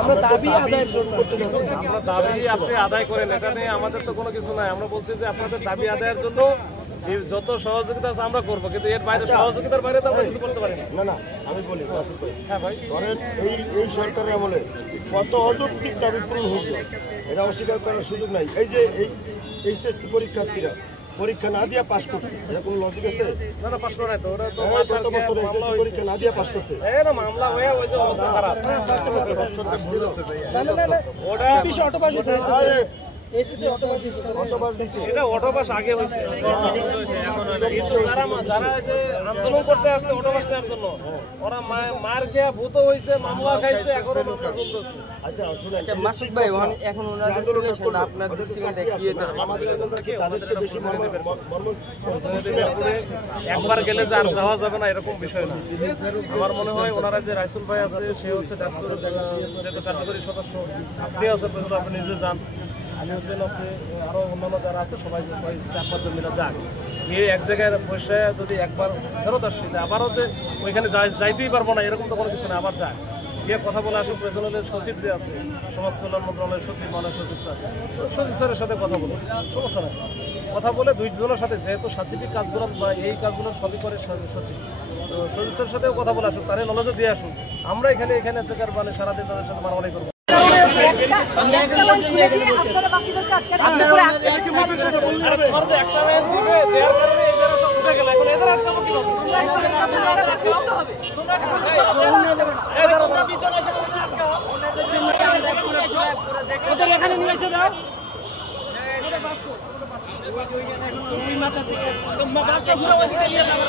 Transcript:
আমরা দাবি আদায়ের জন্য আমরা দাবি আপনি আদায় করেন, এটা নিয়ে আমাদের তো কোনো কিছু নাই। আমরা বলছি যে আপনাদের দাবি আদায়ের জন্য যত সহযোগিতা আছে আমরা করবো, কিন্তু এর বাইরে সহযোগিতার বাইরে তো আমরা কিছু করতে পারি না। না আমি বলি হ্যাঁ ভাই, ধরেন এই সরকারের আমলে কত অযৌক্তিক দাবি পূরণ হয়েছে, এটা অস্বীকার করার সুযোগ নাই। এই যে এই এইচএসসি পরীক্ষার্থীরা পরীক্ষা না দিয়ে পাস করছে, এটা কোনো লজিক আছে? না পাস করে তো ওরা তো গত বছর এইচএসসি পরীক্ষা না দিয়ে পাস করছে। না মামলা হয়ে ওই যে অবস্থা খারাপ। ওটা অটোপাস সেটা অটোপাস আগে হয়েছে, যারা যে আন্দোলন করতে আসছে অটোপাস নেওয়ার জন্য ওরা মার খেয়া ভূত হয়েছে, মামলা খাইছে, এখনো মামলা চলতেছে। আচ্ছা শুনেন, মাসুদ ভাই এখন ওনাদের শুনে আপনার দৃষ্টিকোণ কি হতে তাদের চেয়ে বেশি একবার গেলে যে আর যাওয়া যাবে না এরকম বিষয় না। আমার মনে হয় ওনারা যে রাইসুল ভাই আছে, সে হচ্ছে ডাকসুর যেহেতু কার্যকরী সদস্য, আপনি আছে, আপনি নিজে যান, আলী হোসেন আছে, আরও অন্যান্য যারা আছে, সবাই 4-5 জন মিলে যাক, গিয়ে এক জায়গায় বসে যদি একবার ফেরত আসছি, আবারও যে ওইখানে যাইতেই পারবো না এরকম তো কোনো কিছু না, আবার যাক, গিয়ে কথা বলে আসুক। প্রেসিডেন্টের সচিব যে আছে, সমাজ কল্যাণ মন্ত্রণালয়ের সচিব, মাননীয় সচিব স্যারের সাথে কথা বলো, সমস্যা নেই। কথা বলে দুইজনের সাথে, যেহেতু সাচিবিক কাজগুলো বা এই কাজগুলো সবই করে সচিব, তো সচিব স্যারের সাথেও কথা বলে আসুক, তারা নলেজে দিয়ে আসুক। আমরা এখানে জায়গার মানে সারাদিন তাদের সাথে মারামারি করবো। এখানে নিয়ে এসে দাও বাসটা ঘুরে ওইদিকে নিয়ে যাবো।